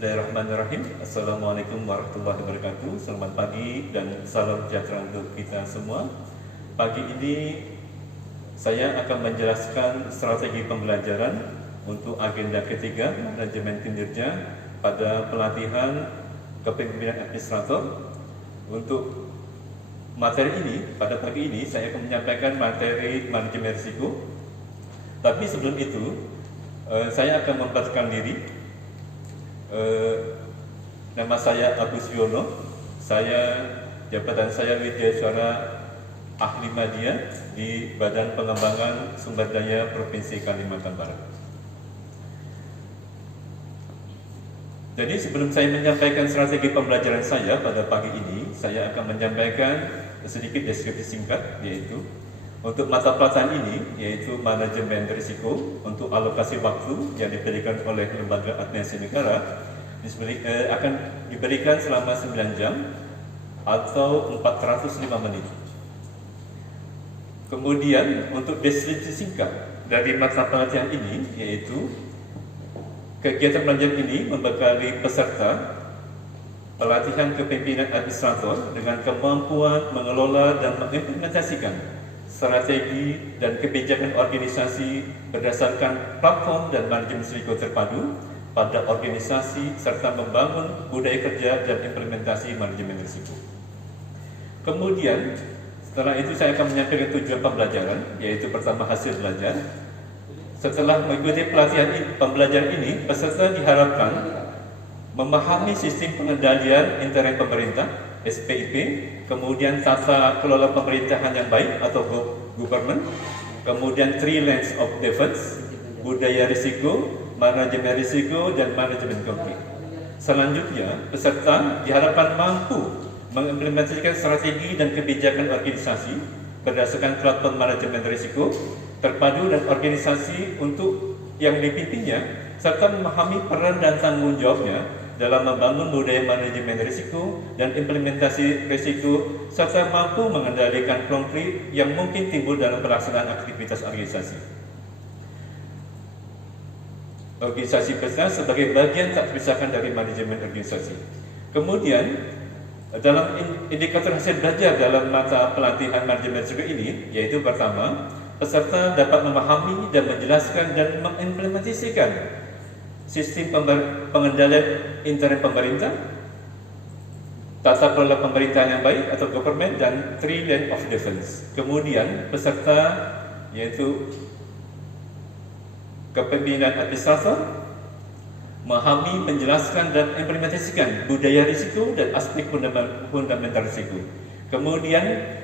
Bismillahirrahmanirrahim. Assalamualaikum warahmatullahi wabarakatuh. Selamat pagi dan salam sejahtera untuk kita semua. Pagi ini saya akan menjelaskan strategi pembelajaran untuk agenda ketiga manajemen kinerja pada pelatihan kepemimpinan administrator. Untuk materi ini, pada pagi ini saya akan menyampaikan materi manajemen risiko. Tapi sebelum itu, saya akan memperkenalkan diri. Nama saya Agus Yono. Jabatan saya Widyaswara Ahli Media di Badan Pengembangan Sumber Daya Provinsi Kalimantan Barat. Jadi sebelum saya menyampaikan strategi pembelajaran saya pada pagi ini, saya akan menyampaikan sedikit deskripsi singkat, yaitu untuk mata pelajaran ini, yaitu manajemen risiko untuk alokasi waktu yang diberikan oleh lembaga administrasi negara, akan diberikan selama 9 jam atau 405 menit. Kemudian untuk deskripsi singkat dari mata pelajaran ini, yaitu kegiatan belajar ini membekali peserta pelatihan kepemimpinan administrator dengan kemampuan mengelola dan mengimplementasikan strategi dan kebijakan organisasi berdasarkan platform dan manajemen risiko terpadu pada organisasi serta membangun budaya kerja dan implementasi manajemen risiko. Kemudian setelah itu saya akan menyampaikan tujuan pembelajaran, yaitu pertama hasil belajar. Setelah mengikuti pelatihan pembelajaran ini, peserta diharapkan memahami sistem pengendalian intern pemerintah SPIP, kemudian tata kelola pemerintahan yang baik atau government, kemudian three lines of defense, budaya risiko, manajemen risiko, dan manajemen konflik. Selanjutnya, peserta diharapkan mampu mengimplementasikan strategi dan kebijakan organisasi berdasarkan platform manajemen risiko terpadu dan organisasi untuk yang dipimpinnya, serta memahami peran dan tanggung jawabnya dalam membangun budaya manajemen risiko dan implementasi risiko, serta mampu mengendalikan konflik yang mungkin timbul dalam pelaksanaan aktivitas organisasi. Organisasi besar sebagai bagian tak terpisahkan dari manajemen organisasi. Kemudian, dalam indikator hasil belajar dalam mata pelatihan manajemen risiko ini, yaitu pertama, peserta dapat memahami dan menjelaskan dan mengimplementasikan sistem pengendalian intern pemerintah, tata kelola pemerintahan yang baik atau government, dan three line of defense. Kemudian peserta yaitu kepemimpinan administrator memahami, menjelaskan dan implementasikan budaya risiko dan aspek fundamental risiko. Kemudian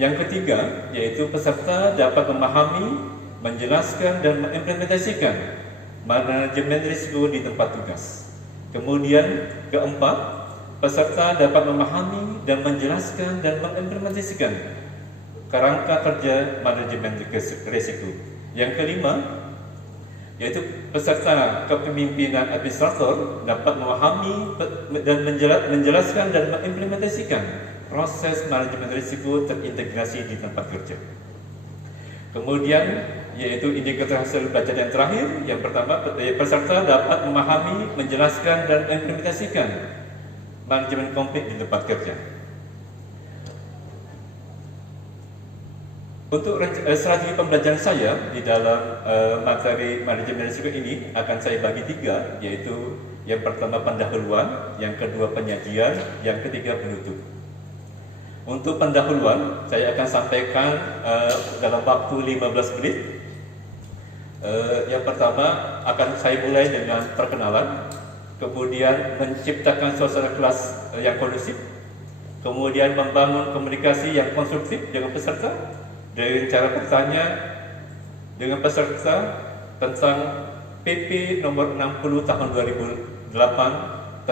yang ketiga, yaitu peserta dapat memahami, menjelaskan dan mengimplementasikan manajemen risiko di tempat tugas. Kemudian keempat, peserta dapat memahami dan menjelaskan dan mengimplementasikan kerangka kerja manajemen risiko. Yang kelima, yaitu peserta kepemimpinan administrator dapat memahami dan menjelaskan dan mengimplementasikan proses manajemen risiko terintegrasi di tempat kerja. Kemudian yaitu indikator hasil belajar yang terakhir, yang pertama, peserta dapat memahami, menjelaskan dan mengimplementasikan manajemen konflik di tempat kerja. Untuk strategi pembelajaran saya di dalam materi manajemen risiko ini akan saya bagi tiga, yaitu yang pertama pendahuluan, yang kedua penyajian, yang ketiga penutup. Untuk pendahuluan, saya akan sampaikan dalam waktu 15 menit. Yang pertama akan saya mulai dengan perkenalan, kemudian menciptakan suasana kelas yang kondusif, kemudian membangun komunikasi yang konstruktif dengan peserta dengan cara bertanya dengan peserta tentang PP nomor 60 tahun 2008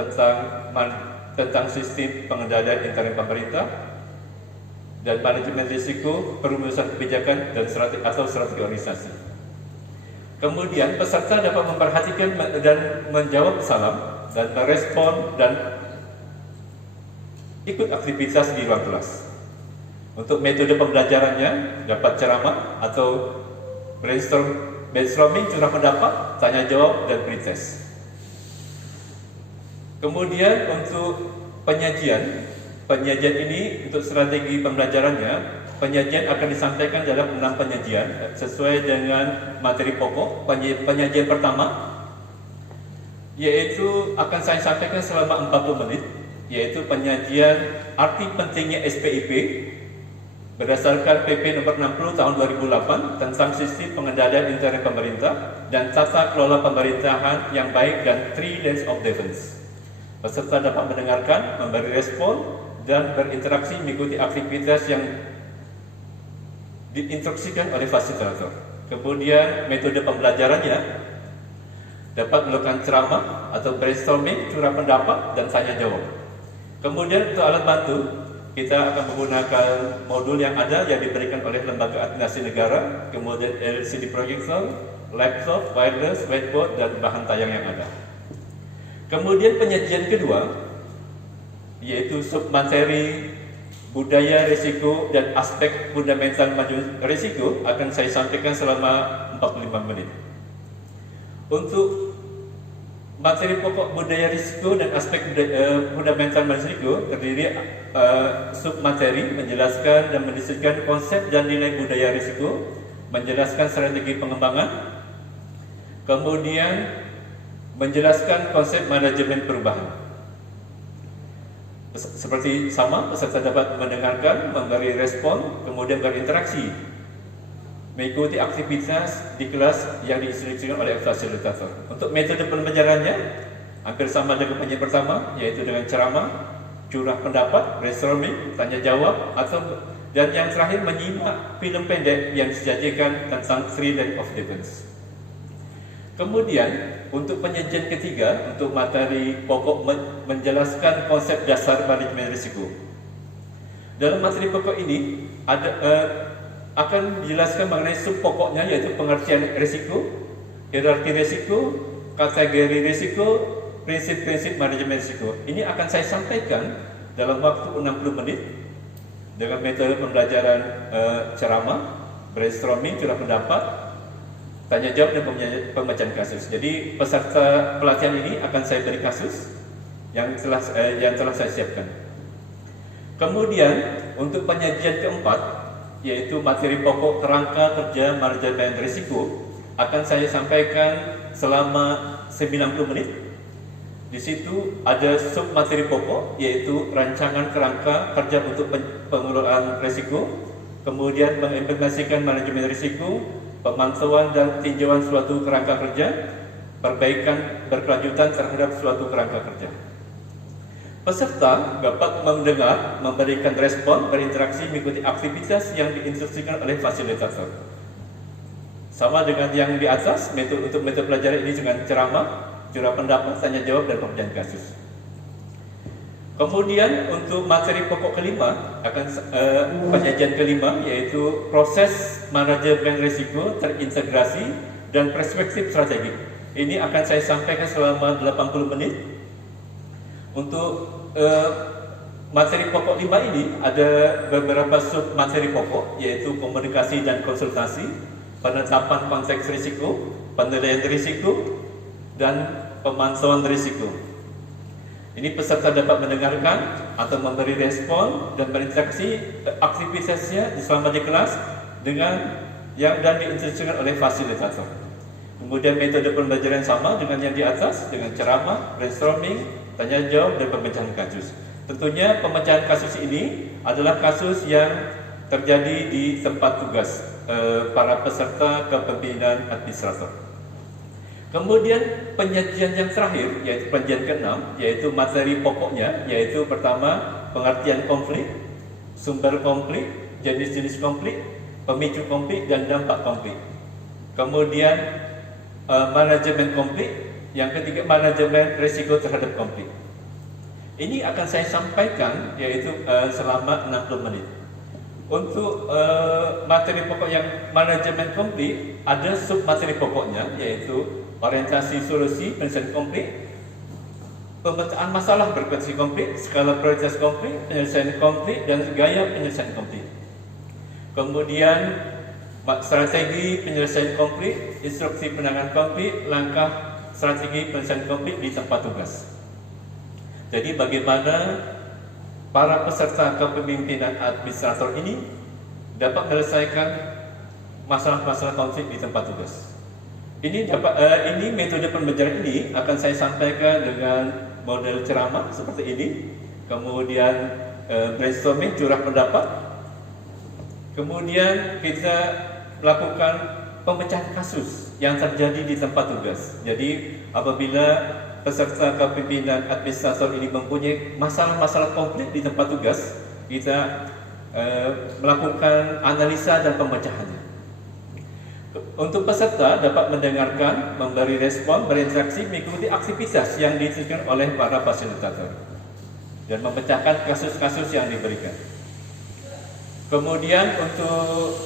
tentang sistem pengendalian intern pemerintah dan manajemen risiko, perumusan kebijakan dan strategi organisasi. Kemudian peserta dapat memperhatikan dan menjawab salam dan merespon dan ikut aktivitas di ruang kelas. Untuk metode pembelajarannya dapat ceramah atau brainstorming, curah pendapat, tanya jawab dan pretest. Kemudian untuk penyajian ini untuk strategi pembelajarannya, penyajian akan disampaikan dalam 6 penyajian sesuai dengan materi pokok. Penyajian pertama yaitu akan saya sampaikan selama 40 menit, yaitu penyajian arti pentingnya SPIP berdasarkan PP nomor 60 tahun 2008 tentang sistem pengendalian internet pemerintah dan tata kelola pemerintahan yang baik dan 3 lines of defense. Peserta dapat mendengarkan, memberi respon, dan berinteraksi mengikuti aktivitas yang diinstruksikan oleh fasilitator. Kemudian metode pembelajarannya dapat melakukan ceramah atau brainstorming, curah pendapat, dan tanya jawab. Kemudian untuk alat bantu, kita akan menggunakan modul yang ada yang diberikan oleh Lembaga Administrasi Negara, kemudian LCD projector, laptop, wireless, whiteboard, dan bahan tayang yang ada. Kemudian penyajian kedua, yaitu submateri budaya risiko dan aspek fundamental manajemen risiko akan saya sampaikan selama 45 menit. Untuk materi pokok budaya risiko dan aspek fundamental manajemen risiko terdiri submateri menjelaskan dan mendiskusikan konsep dan nilai budaya risiko, menjelaskan strategi pengembangan, kemudian menjelaskan konsep manajemen perubahan. Seperti sama, peserta dapat mendengarkan, memberi respon, kemudian berinteraksi, mengikuti aktivitas di kelas yang diinstruksikan oleh fasilitator. Untuk metode pembelajarannya hampir sama dengan penyajian pertama, yaitu dengan ceramah, curah pendapat, brainstorming, tanya jawab, dan yang terakhir menyimak film pendek yang disajikan tentang 3 lines of defense. Kemudian untuk penyajian ketiga, untuk materi pokok menjelaskan konsep dasar manajemen risiko. Dalam materi pokok ini akan dijelaskan mengenai sub pokoknya, yaitu pengertian risiko, hierarki risiko, kategori risiko, prinsip-prinsip manajemen risiko. Ini akan saya sampaikan dalam waktu 60 menit dengan metode pembelajaran ceramah, brainstorming, curah pendapat, tanya jawab, dan pembacaan kasus. Jadi peserta pelatihan ini akan saya beri kasus yang telah saya siapkan. Kemudian untuk penyajian keempat, yaitu materi pokok kerangka kerja manajemen risiko, akan saya sampaikan selama 90 menit. Di situ ada sub materi pokok, yaitu rancangan kerangka kerja untuk pengelolaan risiko, kemudian mengimplementasikan manajemen risiko, pemantauan dan tinjauan suatu kerangka kerja, perbaikan berkelanjutan terhadap suatu kerangka kerja. Peserta dapat mendengar, memberikan respon, berinteraksi, mengikuti aktivitas yang diinstruksikan oleh fasilitator. Sama dengan yang di atas, untuk metode pelajaran ini dengan ceramah, curah pendapat, tanya jawab, dan pembacaan kasus. Kemudian untuk materi pokok kelima, penyajian kelima, yaitu proses manajemen risiko terintegrasi dan perspektif strategik. Ini akan saya sampaikan selama 80 menit. Untuk materi pokok 5 ini ada beberapa sub materi pokok, yaitu komunikasi dan konsultasi, penetapan konteks risiko, penilaian risiko, dan pemantauan risiko. Ini peserta dapat mendengarkan atau memberi respon dan berinteraksi aktivitasnya selama di kelas dengan yang dan diinstruksikan oleh fasilitator. Kemudian metode pembelajaran sama dengan yang di atas, dengan ceramah, brainstorming, tanya jawab, dan pemecahan kasus. Tentunya pemecahan kasus ini adalah kasus yang terjadi di tempat tugas para peserta kepemimpinan administrator. Kemudian penyajian yang terakhir, yaitu penyajian ke-6, yaitu materi pokoknya, yaitu pertama pengertian konflik, sumber konflik, jenis-jenis konflik, pemicu konflik, dan dampak konflik. Kemudian manajemen konflik, yang ketiga manajemen risiko terhadap konflik. Ini akan saya sampaikan yaitu selama 60 menit. Untuk materi pokok yang manajemen konflik, ada sub materi pokoknya, yaitu orientasi solusi penyelesaian konflik, pemetaan masalah berpotensi konflik, skala prioritas konflik, penyelesaian konflik, dan gaya penyelesaian konflik. Kemudian strategi penyelesaian konflik, instruksi penanganan konflik, langkah strategi penyelesaian konflik di tempat tugas. Jadi bagaimana para peserta kepemimpinan administrator ini dapat menyelesaikan masalah-masalah konflik di tempat tugas. Ini metode pembelajaran ini akan saya sampaikan dengan model ceramah seperti ini, kemudian brainstorming, curah pendapat, kemudian kita melakukan pemecahan kasus yang terjadi di tempat tugas. Jadi apabila peserta kepemimpinan administrator ini mempunyai masalah-masalah konflik di tempat tugas, kita melakukan analisa dan pemecahannya. Untuk peserta dapat mendengarkan, memberi respon, berinteraksi, mengikuti aktivitas yang diinstruksikan oleh para fasilitator dan memecahkan kasus-kasus yang diberikan. Kemudian untuk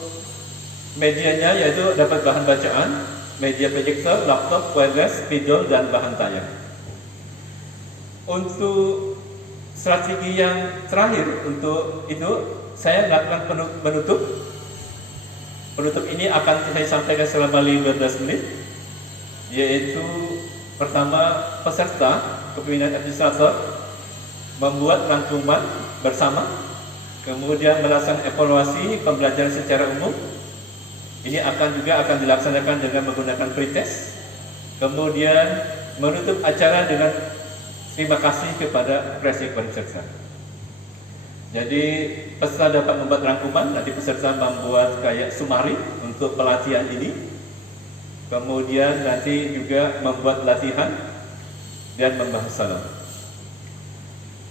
medianya yaitu dapat bahan bacaan, media proyektor, laptop, wireless, spidol, dan bahan tayang. Untuk strategi yang terakhir untuk itu saya lakukan penutup. Penutup ini akan saya sampaikan selama 15 menit, yaitu pertama peserta kepemimpinan administrator membuat rangkuman bersama, kemudian melaksanakan evaluasi pembelajaran secara umum. Ini akan dilaksanakan dengan menggunakan pretest. Kemudian menutup acara dengan terima kasih kepada peserta. Jadi peserta dapat membuat rangkuman, nanti peserta membuat kayak sumari untuk pelatihan ini. Kemudian nanti juga membuat latihan dan membahas salam.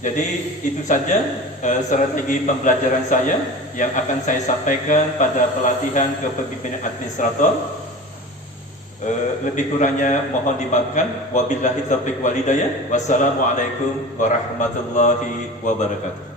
Jadi itu saja strategi pembelajaran saya yang akan saya sampaikan pada pelatihan kepemimpinan administrator. Lebih kurangnya mohon dimaafkan. Wabillahi taufiq wal hidayah. Wassalamualaikum warahmatullahi wabarakatuh.